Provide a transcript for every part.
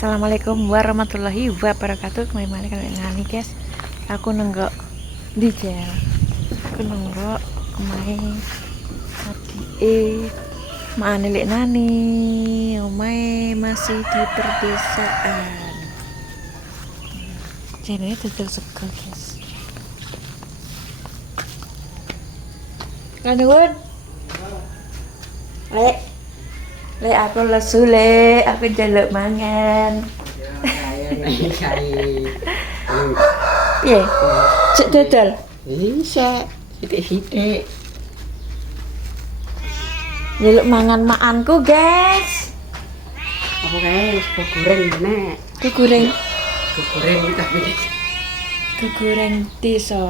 Assalamualaikum warahmatullahi wabarakatuh. Kembali kalian nani guys. Aku nenggok di jalan. Aku nenggok kemarin mana lek nani. Omai masih di perdesaan. Jadi tutul sego guys. Kanun. Lek aku lesu lek, aku jaluk mangan. Piye? Cek dodol. Bisa, sithik-sithik. Jaluk mangan makanku, guys. Apa kae sego goreng nek. Kugoreng Kita pilih. Kugoreng desa.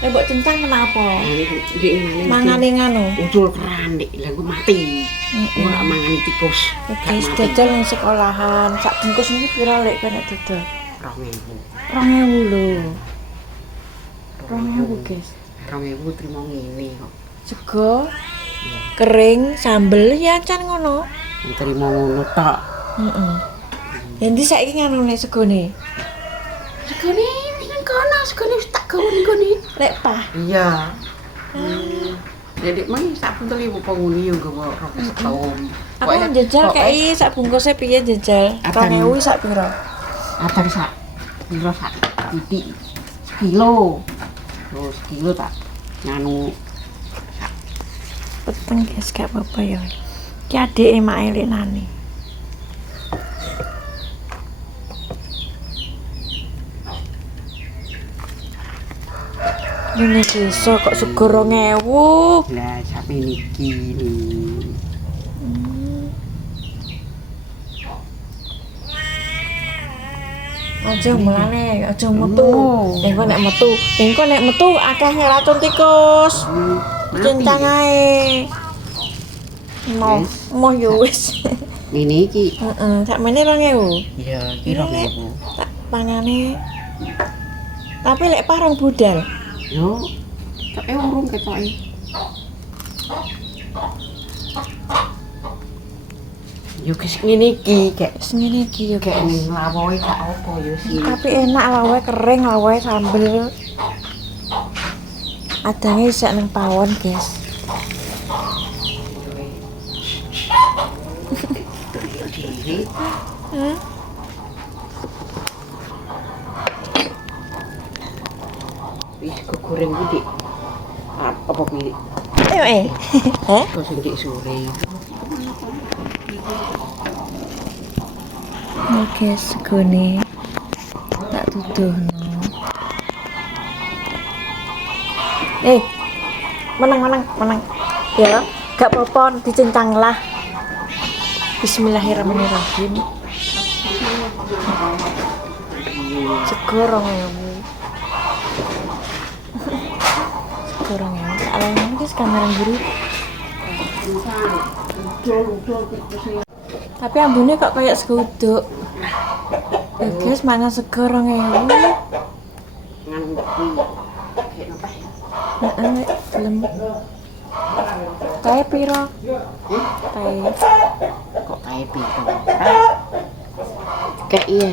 Lek mbok centang kenapa? Ndek Mangane nganu. ucul keran ndek, lha ku mati. Ora mangani tikus. Guys, dodol nang sekolahan. Sak bungkus iki pira lek kena dodol? 2000. 2000 lho. 2000 guys. 2000 trimo ngene kok. Sego kering, sambel ya can ngono. Trimo ngono tok. Heeh. Endi saiki nganune segone? Segone ning kono, segone wis tak gawe ning kene. Lek pah. Iya. Jadi mah sak buntel ibu penghuni yo nggawa rok setahun. Aku njajal kei sak bungkusnya piye njajal? 2000 sak pira? Abang sak piro sak titik sekilo. Terus kilo tak nganu Peteng guys, gak apa-apa ya. Ki adike mak elek nani. Ini desa kok sego 2000. lah sampe niki nih. Aja mulane, aja metu. Engko nek metu akeh racun tikus. Centang ae. Mau yo wis. Ini iki. Heeh, sakmene 2000. Iya, iki 2000. Tak pangane. Tapi lek parang budal. Yo. Tak urung ketoke. Yo wis ngene iki kayak Wis ngene iki yo kayak guys. ning lawoe gak apa yo sih. Tapi enak lawe kering, lawe sambel. Adange sak nang pawon, guys. Hah? Wis goreng ku dik. Apa pilih? Heh? Terus ndik sore. Oke, segone. Tak tuduhno. Menang. Ya, gak apa-apa dicincang lah. Bismillahirrahmanirrahim. Sego 2000. Sego 2000. Alasan iki kamera guru. Tapi ambune kok kayak sego uduk. Ya guys, mangan sego 2000. Nganu kuwi. Kayak apa ya? Heeh, gelem. Kae piro? Kae. Kok kayak piro? Kayak iya.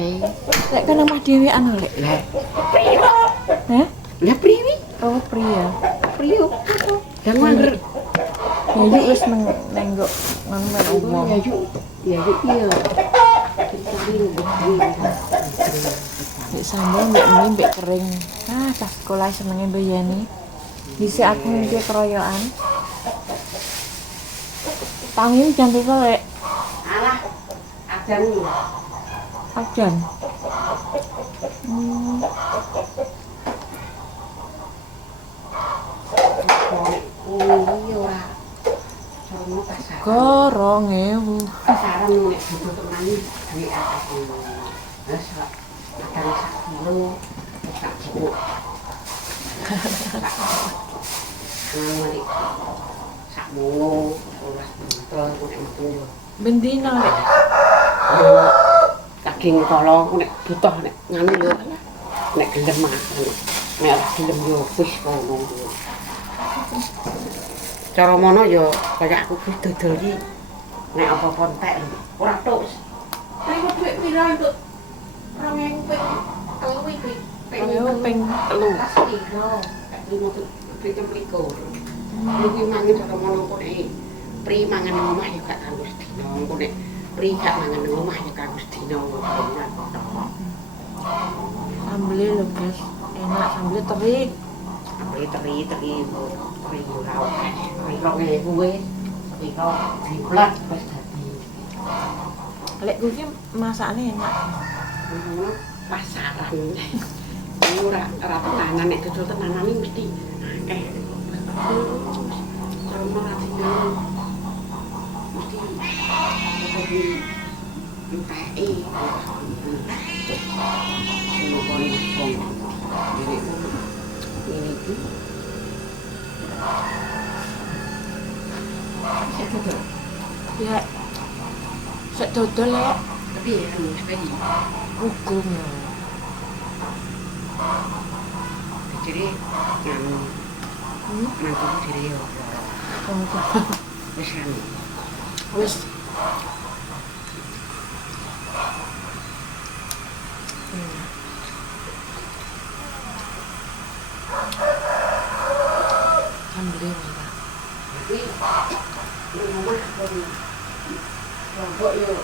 Lek kan omah dhewean lek. Lah, Heh? lah priwi? Oh, pria. Priyo. Yang mager. Ya yuk wis nenggok ngono men wong. Ya yuk. Ya yuk iya. Mbek sambel mbek mie mbek kering. Ah, pas sekolah senenge mbayani. Dhisik aku ngene keroyokan. Tangin jam piro lek? Alah, adan iki. Ajan. Iya ora. Sono pasar. Sego 2000. Pasaran nek butuh tenan duwe akeh. Wes adan sak kilo sak cukup. Ngene sak mono ora terus nek metu. Bendina lek. Daging kala nek butuh nek nganu yo nek gelem makan. Nek ora gelem yo wis ngono. Cara mono yo kaya aku wis dodol iki nek apa-apa entek lho. Ora tok. Ayo duit piro untuk 2000 ping telu iki. Ping telu. Pas piro? Tak terima tuh ping pelikur. Iki mangan cara ngono kok nek pri mangan nang omah ya gak kanggo sedina. Engko nek pri gak mangan nang omah ya kanggo sedina. Sambelnya lho guys, enak sambelnya teri. Pri teri pri ora oke. Pri kok ngene kuwi. Pri kok diplat wis dadi. Lek gue ki masakane enak. Ngono pasaran. Ora tenanan nek dodol tenanan iki mesti akeh. Sama rasine mesti jadi entek Ya, sek dodol ya, tapi anu sepedi hukum ya. jadi anu nanti diri yo wis anu Wis. Sambelnya mantap. tapi di rumah kelompok yo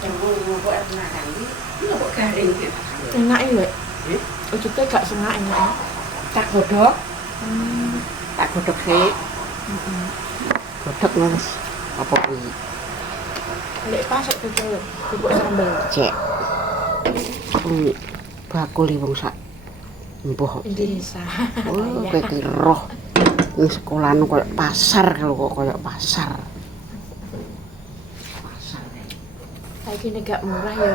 kelompok aku makan ini kelompok garing Enak ya, Lek. Ujungnya gak sengak enak. tak godok tak godok sih godok mas apa kuwi Lek pas sek dodol, bubuk sambel. cek bakul wong sak empuh Indonesia. oh kowe ki roh ning sekolahan koyo pasar lho kok koyo pasar Saiki nek gak murah ya.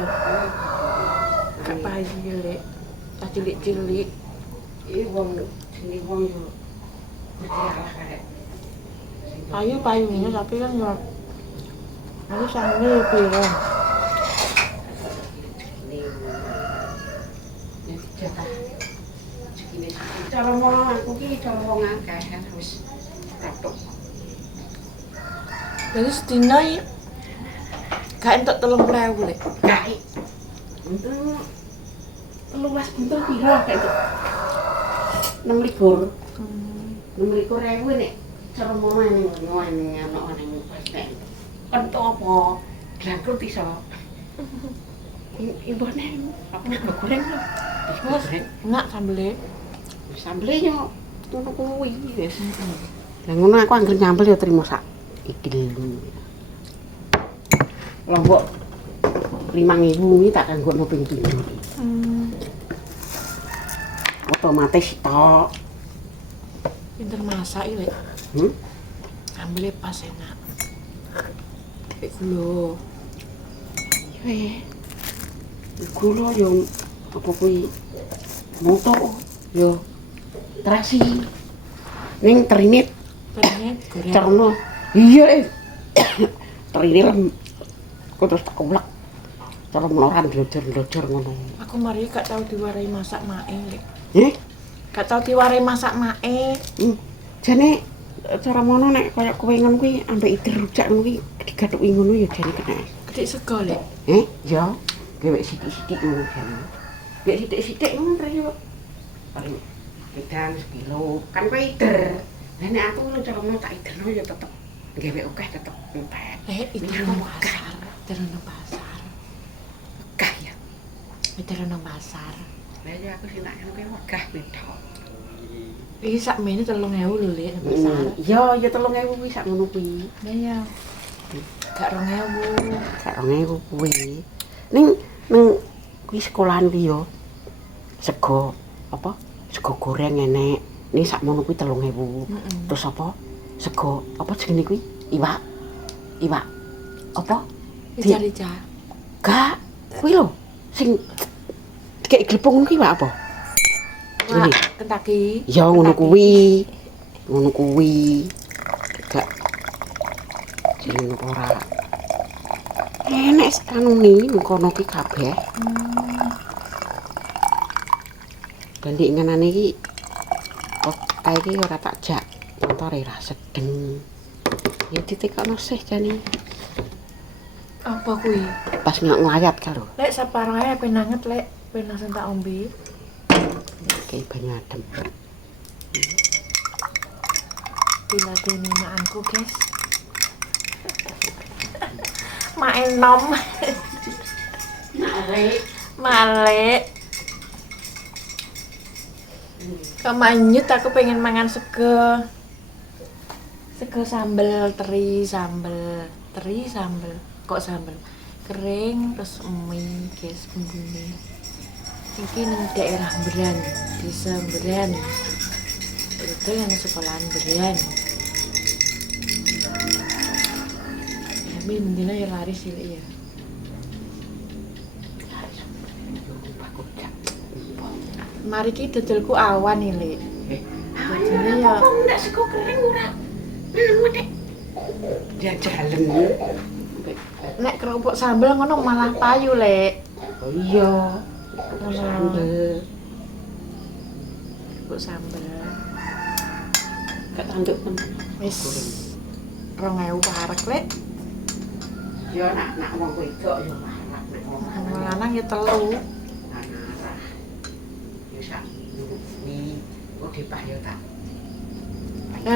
Gak payu ya, Lek. Tak cilik-cilik. iki wong sini wong yo berjalan karek Payu-payunya tapi kan ya aku sambel ya piro. cara ngomong aku ki cara wong akeh kan wis ratok Jadi sedina ya gak entuk 30.000, Lek. gae untuk luas bentul piro kayak itu 6.000 6.000 nek cara ngomong ning ana ning pesen kan to apa glangkrut iso ibone apa goreng lho digoreng Enak sambelnya. sambel yo ngono kuwi wis lah ngono aku anggere nyambel yo trimo sak iki lombok 5.000 iki tak kanggo ping 7 otomatis tok Pinter masak ya, Lek. Sambelnya pas enak. Kayak gula. gula yo apa kuwi moto yo terasi ning terinit Ternyata goreng. carno iya terinit lem kok terus tak ulek cara meloran ndlojor ngono Aku mari gak tau diwarai masak mae, Lek. Gak tau diwarai masak mae. jane cara mono nek kaya kowe ngono kuwi ambek idir rujak ngono kuwi digathuki ngono ya jane kena Gede sego, Lek. ya gawe sithik-sithik ngono jane gawe sithik-sithik ngono ta yo paling gedang sekilo kan kowe ider lah nek aku ngono cara mono tak iderno ya tetep gawe akeh tetep entek Lek itu nang pasar. Itu nang pasar. akeh ya Itu nang pasar. lah ya aku sing tak ngono kuwi wegah bedok Iki sakmene 3.000 lho, Lek, nang pasar. ya 3.000 kuwi sak ngono kuwi Lah ya. Gak 2.000. gak 2.000 kuwi ning kuwi sekolahan kuwi yo sego apa sego goreng enek ning sak mono kuwi 3.000 terus apa sego apa jenenge kuwi iwak apa Rica-rica. gak kuwi lho sing kayak glepung kuwi iwak apa Wah, Kentucky. ya ngono kuwi gak jenenge ora enek anune kono ki kabeh bandinganane iki kok kae iki ora tak jak montore ra sedeng ya ditekokno sih jane Apa kuwi? Pas nglayat ka lho. Lek saparane ben anget lek ben langsung tak ombe. Kayak banyu adem. Diladeni maanku, guys. Main nom. Malek. Kemanyut aku pengen mangan sego. Sego sambel teri, sambel. Kok sambel? Kering terus mie, guys, bumbune. Iki ning daerah Beran, desa Beran. Itu yang sekolahan Beran. Tapi mendina ya laris sih ya. Mari ki dodolku awan nih, Lek. Bajine ya ndak sego kering ora. Nek ya jalen. nek kerupuk sambel ngono malah payu, Lek. Oh iya. Sambel. Kerupuk sambel. Gak tanduk temen. Wis 2000 parek, Lek. Ya nak wong wedok ya marah nek wong Wong lanang ya 3. Ya sak kuwi kok dipah ya tak. Lah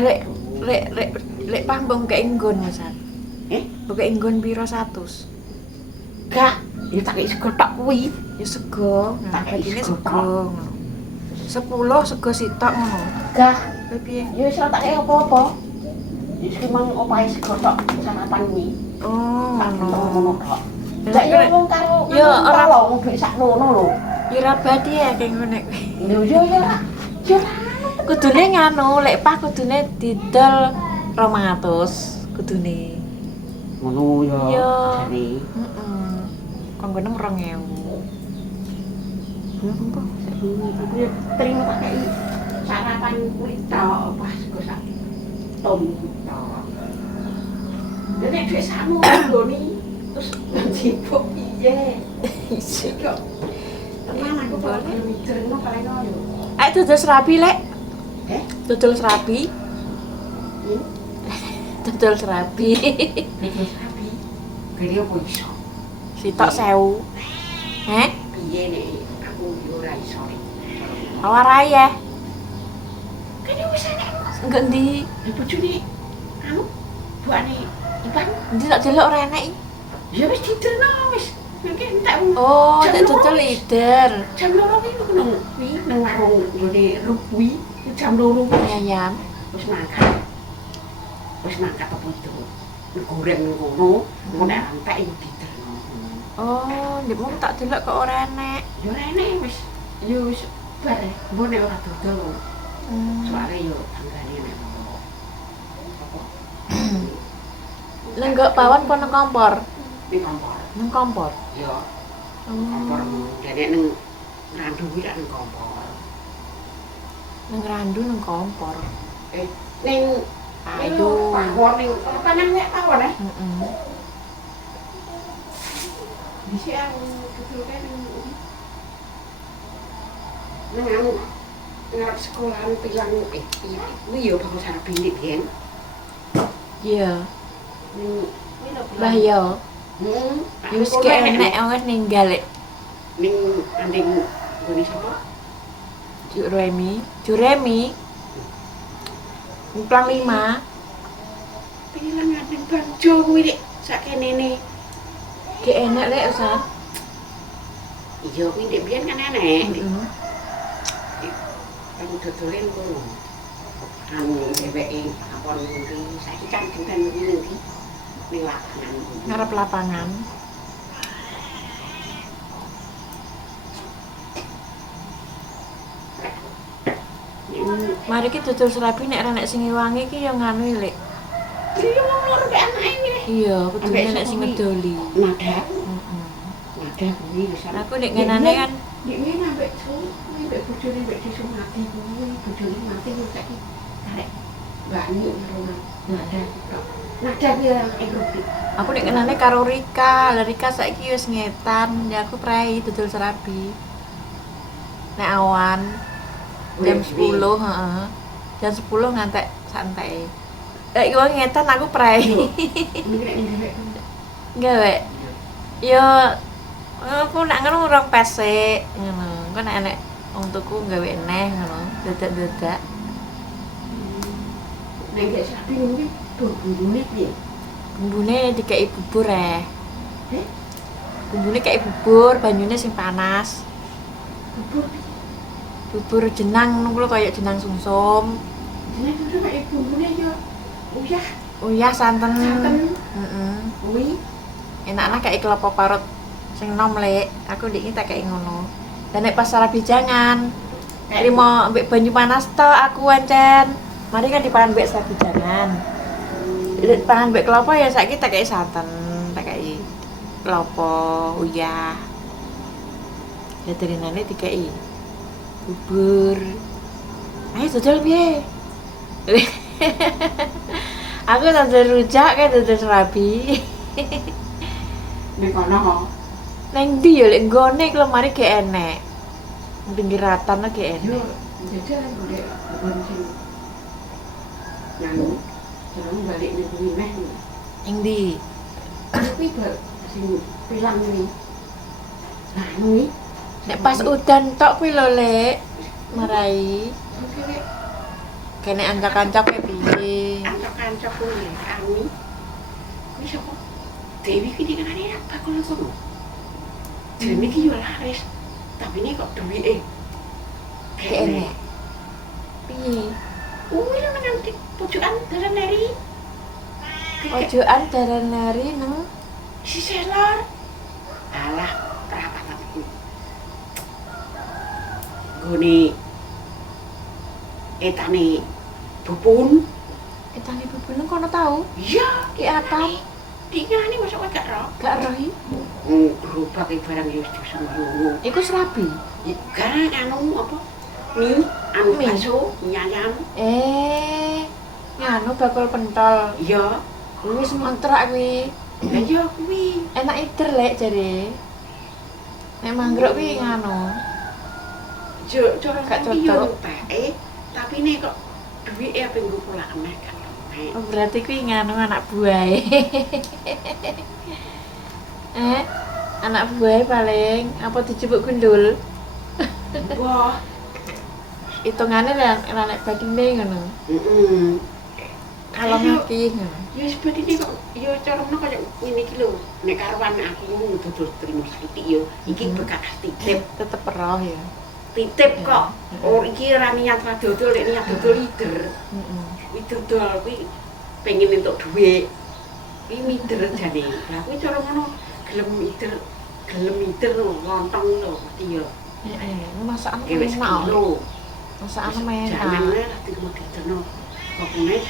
lek pambung kek nggon, Masan. Buka inggon piro 100? Gak, ya tak kei sego tok kuwi. Ya sego, nah Tak kei badine sego sego ngono. 10 sego sitok ngono. Gak, Lha piye? ya wis ora tak kei apa-apa. Ya wis memang opahe sego tok sarapan kuwi. Oh, Tak ngono. ngono tok. Lah Lah ya nek wong karo Ya, ora wong duit sakmono lho. ya ora badi ya kaya ngene kuwi. Lho yo ya ora. Ya ora. Kudune nganu, lek pah kudune didol 200 kudune. Ngono ya Iya. jane. Heeh. Konggone 2000. Ya apa? Aku ya terima tak kei sarapan kuwi tok pas sego sak tom tok. Dene duit sakmu nggoni terus njipuk piye? Isi kok. Tenan aku kok mikirno paling yo. Ayo dodol serabi, Lek. Dodol serabi. Hmm? Dodol serabi. Bikin sapi. Gede apa iso? Sitok 1000. Heh? Piye nek aku yo ora iso. Ora ya. Kan yo wis enak. Enggak ndi. Di bojone anu buane Ipan. Ndi tak delok ora enek. Ya wis diderno wis. Mungkin entek Oh, nek dodol lider. jam 2 iki nang kuwi nang warung ngene Rukwi jam 2 Ayam. wis mangkat. Wis mangkat apa itu? Goreng ngono, ngono nek entek iku diderno. Oh, ndek mung tak delok kok ora enek. Yo ora enek wis. Yo wis bar. Mbok nek ora dodol. Soale yo tanggane nek apa? Lenggok pawon apa nang kompor? Ning kompor. Nang kompor. Yo kompor dene ning randu kuwi rak ning kompor. Nang randu nang kompor. Ning Ayo. pawon ning panjang nek pawon Heeh. Dhisik aku dudulke ning nang anu ngarep sekolahan pilang kuwi yo bakal sarep bilik yen. Iya. Ning Mbah yo. Hmm, Wis ke enek wis ninggal lek. ning anding nggone sapa? Juremi. Plang 5. Pilang anding Bangjo kuwi nek sakkenene. Ki enek lek Ustaz. Iya kuwi ndek biyen kan enek. Heeh. Aku dodolen kono. Anu dheweke apon ngendi saiki kan dinten iki ngendi ning lapangan. Ngarep lapangan. Mari ki dodol serabi nek nek sing wangi ki yo nganu lek. Iya wong loro ke anake iki. Iya, kudune nek sing ngedoli. Nada. Heeh. Nada kuwi wis Aku nek ngenane kan nek ngene ambek ambek bojone ambek desa mati kuwi bojone mati kok saiki arek bani karo nada. Nada kuwi anake grup. aku nek ngenane karo Rika. Lah Rika saiki wis ngetan, ya aku prei dodol serabi. Nek awan jam 10, heeh. Jam 10 ngantek santai. Lek wong ngetan aku prei. Ini nek ndek. Enggak, Wek. Ya aku nak ngono urung pesik ngono. Engko nek enek wong tuku gawe eneh ngono, dadak-dadak. Nek gak sapi kuwi bumbune piye? Bumbune dikeki bubur Heh? Bumbune kayak bubur, banyune sing panas. Bubur. Bubur jenang ngono kuwi kaya jenang sumsum. Jeneng kudu nek bumbune yo uyah, Uyah santen. santen. Heeh. Kuwi Enak lah kayak kelapa parut sing nom lek. Aku ndek iki tak kayak ngono. Dan nek pas Sarabi jangan trimo ambek banyu panas to aku ancen. Mari kan dipangan mbek Sarabi jangan. Lek pangan mbek kelapa ya saiki tak kayak santen, tak kayak kelapa uyah. Ya terinane dikei bubur. Ayo dodol piye? Aku dodol rujak kayak dodol Sarabi. ning kono. Neng ndi ya lek nggone iki lemari gak enek. Nang pinggiratan gak Yo enek. jajan golek bubur sing nyanu. Terus balik ning kuwi meh. Ning ndi? Kuwi bal sing pilang kuwi. Nah, kuwi Nek pas udan tok kuwi lho lek marai. oke rek. Kene ancak-ancak kayak piye? Ancok-ancok kuwi armi. Kuwi sapa? Dewi ki dikane apa kono kono. Dewi ki yo laris. Tapi ini kok duwike Gak enek. Piye? Kuwi lho nang di pojokan dalan Leri. Pojokan dalan nari nang Si Selor. Alah, perapatan iku. Gone etane bubun. etane bubune kono tau. Iya, Ki atan dingane masuk kowe gak ro. gak rohi. Gerobak e barang yo disembunyi. Iku serabi. Garang anu apa? Mie, anu Mie. bakso, nyayam. Nganu bakul pentol. Iya, Wis montrak kuwi. lah yo kuwi. Enak ider lek jare. Nek manggruk kuwi nganu. Cara Gak kopi yo cocok. enteke, tapi nek kok duwike ape nggo pulak meneh kan. Oh, berarti kuwi nganu anak buahe. Anak buahe paling apa dijupuk gundul. Wah, Hitungane nek badine ngono. heeh. Kalau ngaki ngono. Ya seperti ini kok, ya cara mana kayak ini iki lho. Nek karwan aku dodol terima sithik yo. Iki bekas titip. Tetep roh ya. Titip kok. Oh, iki ora niat ra dodol, nek niat dodol lider. Heeh. Kuwi dodol kuwi pengen entuk dhuwit. Kuwi mider jane. Lah kuwi cara ngono gelem mider lontong lho mesti yo. Heeh. Masakan Kewes enak. kilo. Masakan Jangan enak. lah dirimo diterno. Pokoknya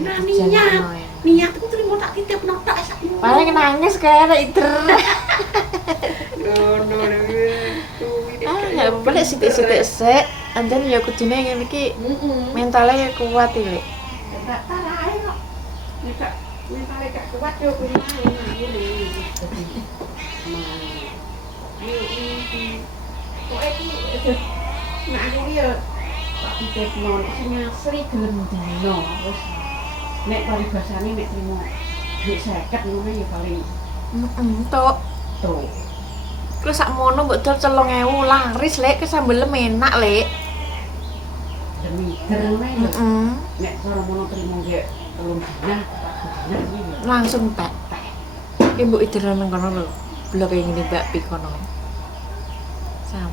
nah Jangan niat aku terima tak titip notak sakmu. paling nangis kayak ada ider. No. Ya boleh sithik-sithik sik. Anjen ya kudune ngene iki mentale ya kuat iki. Tak tarai kok. Nek mentale gak kuat yo kuwi ngene. Ayo iki. Kok iki nek aku yo tak titipno sing asli gelem dino wis. Nek paribasane nek trimo duit 50 ngono ya paling Tok. tuh. Ku sakmono mbok dol 3.000 laris lek kesambelem enak lek. Demi ngono ya. Heeh. Nek cara mono trimo gek telung dina, tak dina iki ya. Langsung tak. Ki mbok ideran nang kono lho. Blok kaya ngene Mbak Pi kono. Sama.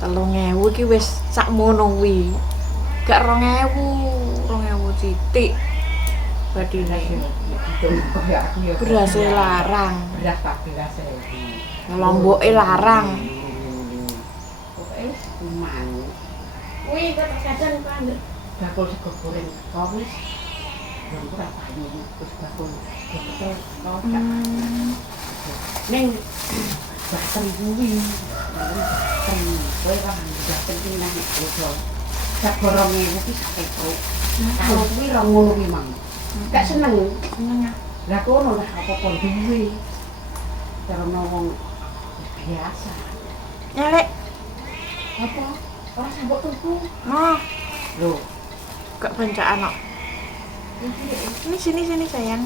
3.000 iki wis sakmono kuwi. Gak 2.000 titik. Badine. Kayak aku ya. Beras larang. Beras tak beras ya. Lomboke larang. Pokoke kuman. Kuwi kok kadang kan bakul sego goreng kok wis. Yo ora payu wis bakul. Betul kok. Ning baten kuwi. Baten kowe kan baten iki nang ojo. Sak borong iki sak petruk. Kalau kuwi ra ngono kuwi mang. Gak seneng. Seneng ah. Lah kono lah apa-apa duwe. Karena wong biasa. Nyalek. Apa? Ora sambok tuku. Oh, Lho, gak bancaan kok. Ini sini sayang.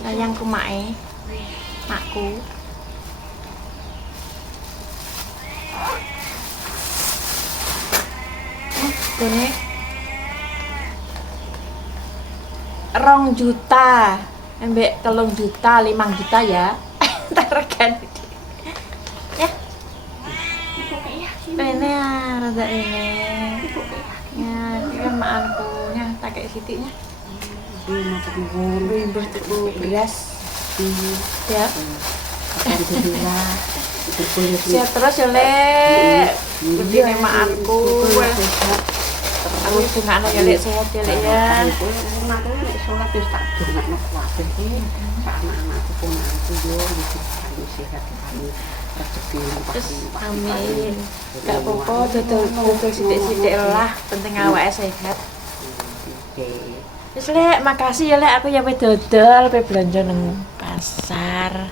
Sayang kumae. makku. Ini 2 juta, ambek 3 juta, 5 juta ya. Tarekan. Ya. Ini ya, rada ini. Ya, ini kan maanku nya, tak kayak sitiknya. Beli tuku beras. Ya. Alhamdulillah. Sehat terus ya, Lek. Begini maanku. Aku juga anak ya, Lek, sehat ya, Lek ya. Aku nek salat wis tak dongakno kabeh iki. Anak-anakku pun aku yo iki sehat kali rezeki Terus amin. Gak apa-apa, dodol sithik-sithik lah, penting awake sehat. Wis, Lek, makasih ya, Lek, aku ya dodol, belanja nang pasar.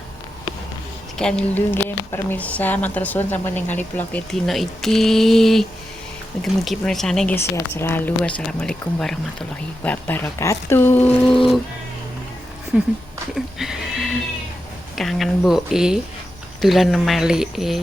Sekian dulu nggih, permisa, matur suwun sampun ningali vlog dino iki. Mugi-mugi pemirsaane nggih sehat selalu. Wassalamualaikum warahmatullahi wabarakatuh. Kangen mboke, dolan nemelike.